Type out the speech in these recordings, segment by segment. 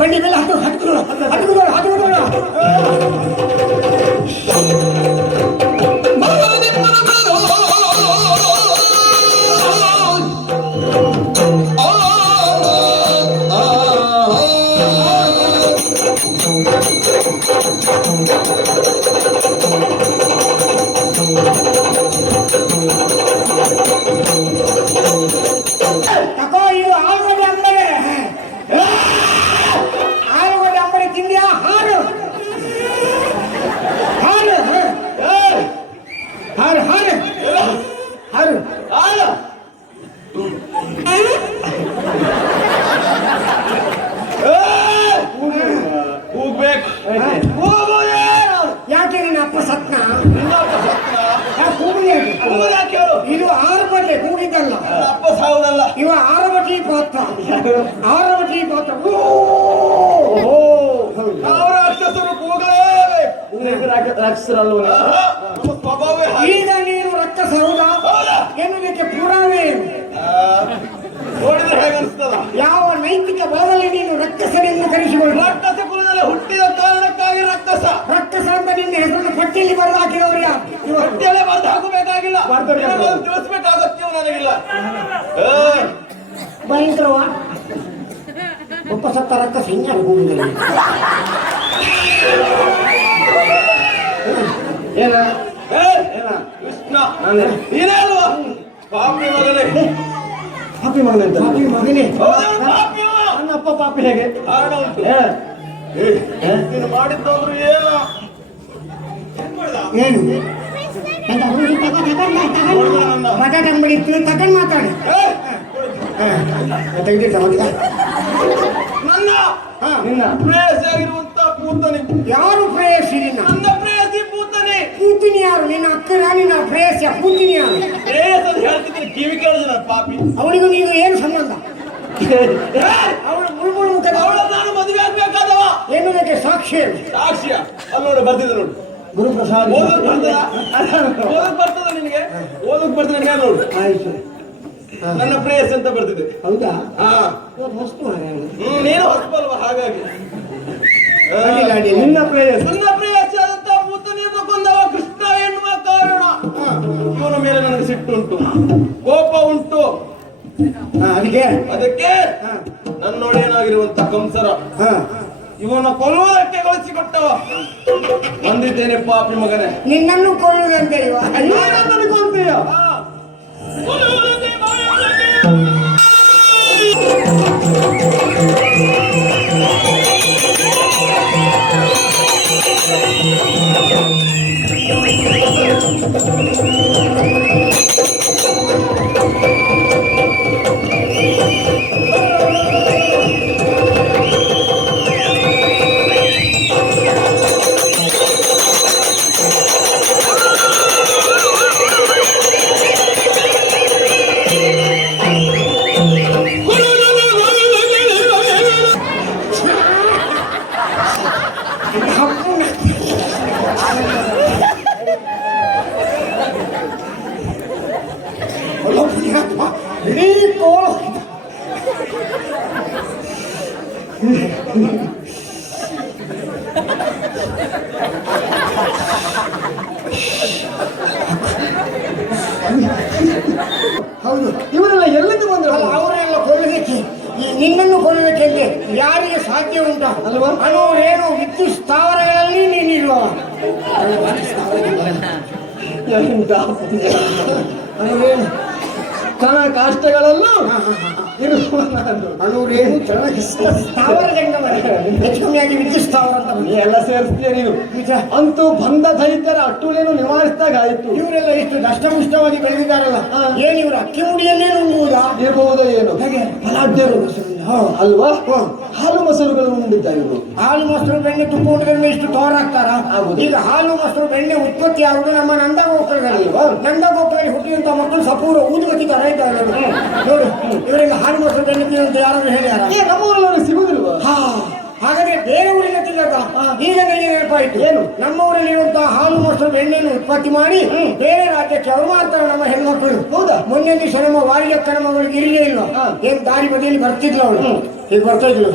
ಬನ್ನಿ ಮೇಲೆ ಹತ್ತು ಹತ್ತು ಹತ್ತು ಹತ್ತು ಹತ್ತು ತಕೋ ಇದು ಆಲೂಗಡ್ಡೆ ಅಂಬಡೆ ಆಲೂಗಡ್ಡೆ ಅಂಬಡೆ ತಿಂದ್ಯಾ? ಹಾರು ಹಾರು ಹಾರು ಹಾರು ಹಾರು ಹೋಗ್ಬೇಕು ಯಾಕೆ ನಿನ್ನ ಅಪ್ಪ ಸತ್ನ? ಇವ ಆರವಟಿ ಪಾತ್ರ ಆರವಟಿ ಪಾತ್ರ ರಾಕ್ಷಸರು ರಾಕ್ಷಸರಲ್ಲ. ಈಗ ನೀನು ರಕ್ತ ಸೌದ ಹೌದಾ? ಎನ್ನುವುದಕ್ಕೆ ಪುರಾವೆ ನೋಡಿದ್ರೆ ಹೇಗೆ ಅನಿಸ್ತದ? ಯಾವ ನೈತಿಕ ಬಲದಲ್ಲಿ ನೀನು ರಕ್ಕಸನೆಂದು ಕರೆಸಿಕೊಳ್ಳ ರಕ್ತಸ ಕುಲದಲ್ಲಿ ಹುಟ್ಟಿದ ಕಾರಣಕ್ಕಾಗಿ ರಕ್ತಸ. ರಕ್ತಸ ಅಂತ ನಿನ್ನ ಹೆಸರನ್ನು ಪಟ್ಟಿಯಲ್ಲಿ ಬರೆದು ಹಾಕಿದವರು ಯಾರು? ಹೊಟ್ಟೆಲೆ ಬರೆದು ಹಾಕಬೇಕಾಗಿಲ್ಲ. ಬರ್ದು ನನಗಿಲ್ಲ. ಏ, ಭಯಂಕರವ? ಒಬ್ಬ ಸತ್ತ ಸಿಂಗ ಕೂಗುವುದಿಲ್ಲ ಏನ? ಏ, ಕೃಷ್ಣ. ನೀನೇ. ಅಲ್ವಾ? ಪಾಪಿ ಮಗನೇ. ಪಾಪಿ ಮಗನೇ ಅಂತ. ಪಾಪಿ. ನನ್ನ ಪಾಪಿ ಹೇಗೆ? ಕಾರಣ ಉಂಟು. ಏ, ನೀನು ಮಾಡಿದ್ದವ್ರು ಏನು? ಏನು? ತಗೋ ತಗೊಂಡ ಮಾತಾಡಿ ಯಾರು ಪ್ರೇಯಸಿ ನಿನ್ನ ಪ್ರೇಯಸಿ ಪೂತನಿ ಪೂತಿನಿ ಯಾರು ನಿನ್ನ ಅಕ್ಕನ ನಿನ್ನ ಪ್ರೇಯಸಿಯ ಪೂತಿನಿ ಯಾರು ಪ್ರೇಯಸ್ ಅಂತ ಹೇಳ್ತಿದ್ರೆ ಕಿವಿ ಕೇಳಿದ ನನ್ನ ಪಾಪಿ ಅವಳಿಗೂ ನೀವು ಏನು ಸಂಬಂಧ ಅವಳು ಮುಳ್ಮುಳ್ ಮುಖ ಅವಳ ನಾನು ಮದುವೆ ಆಗ್ಬೇಕಾದವ? ಏನು ಸಾಕ್ಷಿ ಸಾಕ್ಷಿಯ? ಅಲ್ಲಿ ನೋಡು. ಗುರುಪ್ರಸಾದ್ ಓದಕ್ ಬರ್ತದ? ಓದಕ್ ಬರ್ತದ ನಿನಗೆ? ಓದಕ್ ಬರ್ತದೆ ನೋಡು. ಆಯ್ತು. ನನ್ನ ಪ್ರೇಯಸ್ ಅಂತ ಬರ್ತಿದೆ. ಹೌದಾ? ಹಾ. ಹೊಸ್ತು. ನೀನು ಹೊಸಬಲ್ವ ಹಾಗಾಗಿ. ನಿನ್ನ ಪ್ರೇಯಸ್. ನನ್ನ ಪ್ರೇಯಸ್ ಆದಂತ ಪೂತನಿಯನ್ನು ಕೊಂದವ ಕೃಷ್ಣ ಎನ್ನುವ ಕಾರಣ. ಇವನ ಮೇಲೆ ನನಗೆ ಸಿಟ್ಟು ಉಂಟು. ಕೋಪ ಉಂಟು. ಅದಕ್ಕೆ? ಅದಕ್ಕೆ ಹಾ, ನನ್ನೊಡೆಯನಾಗಿರುವಂತ ಕಂಸರ. ಇವನ ಕೊಲ್ಲುವುದಕ್ಕೆ ಕಳಿಸಿಕೊಟ್ಟವ ಬಂದಿದ್ದೇನೆ ಪಾಪಿ ಮಗನೇ. ನಿನ್ನನ್ನು ಕೊಲ್ಲುವುದಂತ ಇವ ನೀನನ್ನು ಕೊಲ್ಲುವುದಕ್ಕೆ ಬಾಯುವುದಕ್ಕೆ. ಹೌದು ಇವರೆಲ್ಲ ಎಲ್ಲಿಂದ ಬಂದರು? ಅವರೆಲ್ಲ ಕೊಲ್ಲಲಿಕ್ಕೆ ನಿನ್ನನ್ನು ಕೊಲ್ಲಬೇಕೆಂದ್ರೆ ಯಾರಿಗೆ ಸಾಧ್ಯ ಉಂಟಾ? ಅಲ್ವಾ? ಅನುರೇನು ವಿದ್ಯುತ್ ಸ್ಥಾವರಗಳಲ್ಲಿ ನೀನಿರುವ? ಎಂತ? ಅನುರೇನು ಕಣ ಕಾಷ್ಟಗಳಲ್ಲೂ ಇರುವ ನಾನು. ಅನುರೇನು ಚಲನ ಸ್ಥಾವರ ಜಂಗಮನೆ ಹೆಚ್ಚು ಕಮ್ಮಿಯಾಗಿ ವಿದ್ಯುತ್ ಸ್ಥಾವರ ಅಂತ ನೀ ಎಲ್ಲ ಸೇರಿಸ್ತೀಯ ನೀನು. ಅಂತೂ ಬಂದ ದೈತ್ಯರ ಅಟ್ಟುಳಿಯನ್ನು ನಿವಾರಿಸಿದಾಗ ಆಯ್ತು ಇವರೆಲ್ಲ ಇಷ್ಟು ನಷ್ಟಪುಷ್ಟವಾಗಿ ಬೆಳೆದಿದ್ದಾರಲ್ಲ. ಏನು ಇವರು ಅಕ್ಕಿ ಮುಡಿಯನ್ನೇ ನುಂಗುವುದಾ ಇರಬಹುದು ಏನು. ಹಾಗೆ? ಬಲಾಢ್ಯರು. ಅಲ್ವಾ. ಹಾಲು ಮೊಸರುಗಳು ಉಂಡಿದ್ದ ಇವರು. ಹಾಲು ಮೊಸರು ಬೆಣ್ಣೆ ತುಪ್ಪ ಉಂಡಿದ್ರೆ ಇಷ್ಟು ತೋರಾಕ್ತಾರ ಆಗುದು. ಈಗ ಹಾಲು ಮೊಸರು ಬೆಣ್ಣೆ ಉತ್ಪತ್ತಿ ಆಗುದು ನಮ್ಮ ಅಲ್ವಾ? ನಂದಗೋಕುಲದಲ್ಲಿ ಹುಟ್ಟಿದಂತ ಮಕ್ಕಳು ಸಪೂರ ಊದುಗತಿ ತರ ಇದ್ದಾರೆ ನೋಡು. ಇವರಿಂದ ಹಾಲು ಮೊಸರು ಬೆಣ್ಣೆ ತಿನ್ನಂತ ಯಾರಾದ್ರೂ ಹೇಳ್ಯಾರ ನಮ್ಮೂರಲ್ಲಿ ಸಿಗುದಿಲ್ವಾ? ಹಾ. ಹಾಗಾದ್ರೆ ಬೇರೆ ಊರಿಗೆ ತಿನ್ನದ ಈಗ ನನಗೆ ನೆನಪಾಯಿತು. ಏನು? ನಮ್ಮ ಊರಲ್ಲಿರುವಂತಹ ಹಾಲು ಮೊಸರು ಬೆಣ್ಣೆಯನ್ನು ಉತ್ಪತ್ತಿ ಮಾಡಿ ಬೇರೆ ರಾಜ್ಯಕ್ಕೆ ಅವರು ಮಾಡ್ತಾರೆ ನಮ್ಮ ಹೆಣ್ಮಕ್ಳು. ಹೌದಾ? ಮೊನ್ನೆ ದಿವಸ ನಮ್ಮ ವಾರಿಯಕ್ಕನ ಮಗಳಿಗೆ ಇರಲೇ ಇಲ್ಲ. ಏನ್ ದಾರಿ ಬದಿಯಲ್ಲಿ ಬರ್ತಿದ್ಲು ಅವಳು. ಈಗ ಬರ್ತಾ ಇದ್ಲು.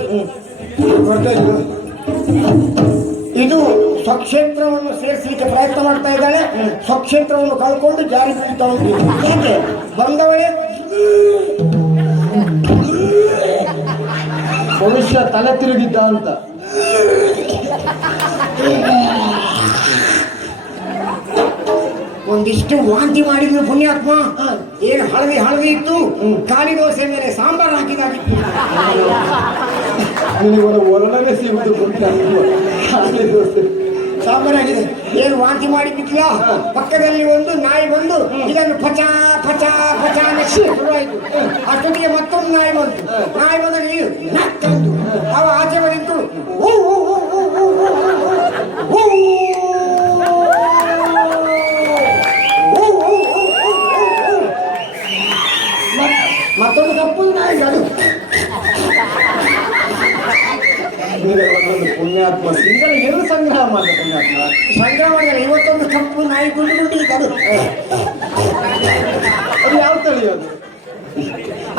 ಬರ್ತಾ ಇದ್ಲು. ಇದು ಸ್ವಕ್ಷೇತ್ರವನ್ನು ಸೇರಿಸಲಿಕ್ಕೆ ಪ್ರಯತ್ನ ಮಾಡ್ತಾ ಇದ್ದಾಳೆ. ಸ್ವಕ್ಷೇತ್ರವನ್ನು ಕಳ್ಕೊಂಡು ಜಾರಿ ಯಾಕೆ? ಬಂದವಳೇ ಭವಿಷ್ಯ ತಲೆ ತಿರುಗಿದ್ದ ಅಂತ. ಒಂದಿಷ್ಟು ವಾಂತಿ ಮಾಡಿದ್ರು ಪುಣ್ಯಾತ್ಮ. ಏನು ಹಳದಿ ಹಳದಿ ಇತ್ತು? ಖಾಲಿ ದೋಸೆ ಮೇಲೆ ಸಾಂಬಾರ್ ಹಾಕಿದಾಗಿತ್ತು ಗೊತ್ತ ಹಾಗೆ ದೋಸೆ. ಸಾಂಬಾರ್ ಆಗಿದೆ ಏನು ವಾಂತಿ ಮಾಡಿ ಬಿಟ್ಟಿಲ್ಲ ಪಕ್ಕದಲ್ಲಿ ಒಂದು ನಾಯಿ ಬಂದು ಇದನ್ನು ಪಚಾ ಪಚಾ ಪಚಾ ಶುರುವಾಯಿತು. ಅಷ್ಟೊತ್ತಿಗೆ ಮತ್ತೊಂದು ನಾಯಿ ಬಂತು. ನಾಯಿ ಬಂದಾಗ ಮತ್ತೊಂದು ತಪ್ಪು ನಾಯಿಗೆ ಅದು. ಪುಣ್ಯಾತ್ಮ. ಸಿಂಗಲ್ ಏನು ಸಂಗ್ರಹ ಮಾಡಿದೆ ಪುಣ್ಯಾತ್ಮ. ಸಂಗ್ರಹ ಮಾಡಿದ್ರೆ ಇವತ್ತೊಂದು ತಪ್ಪು ನಾಯಿ ಗುಂಡು ಗುಂಡಿ ಅದು. ಅದು ಯಾವ ತಳಿ ಅದು?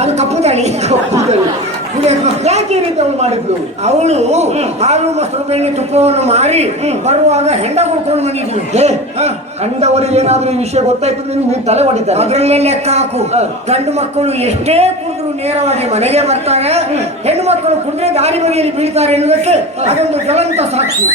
ಅದು ಕಪ್ಪು ತಳಿ. ಕಪ್ಪು ತಳಿ. ಯಾಕೆ ರೀತಿ ಅವಳು ಮಾಡಿದ್ಲು? ಅವಳು ಹಾಲು ಮೊಸರು ಬೆಣ್ಣೆ ತುಪ್ಪವನ್ನು ಮಾರಿ ಬರುವಾಗ ಹೆಂಡ ಕುಡ್ಕೊಂಡು ಬಂದಿದ್ಲು. ಕಂಡವರಿಗೆ ಏನಾದ್ರೂ ಈ ವಿಷಯ ಗೊತ್ತಾಯ್ತು ನೀವು ತಲೆ ಹೊಡಿತಾರೆ ಅದರಲ್ಲೇ ಲೆಕ್ಕ ಹಾಕು. ಗಂಡು ಮಕ್ಕಳು ಎಷ್ಟೇ ಕುಡಿದ್ರು ನೇರವಾಗಿ ಮನೆಗೆ ಬರ್ತಾರೆ ಹೆಣ್ಣು ಮಕ್ಕಳು ಕುಡಿದ್ರೆ ದಾರಿ ಬದಿಯಲ್ಲಿ ಬೀಳ್ತಾರೆ ಎನ್ನುವುದಕ್ಕೆ ಅದೊಂದು ಜ್ವಲಂತ ಸಾಕ್ಷಿ.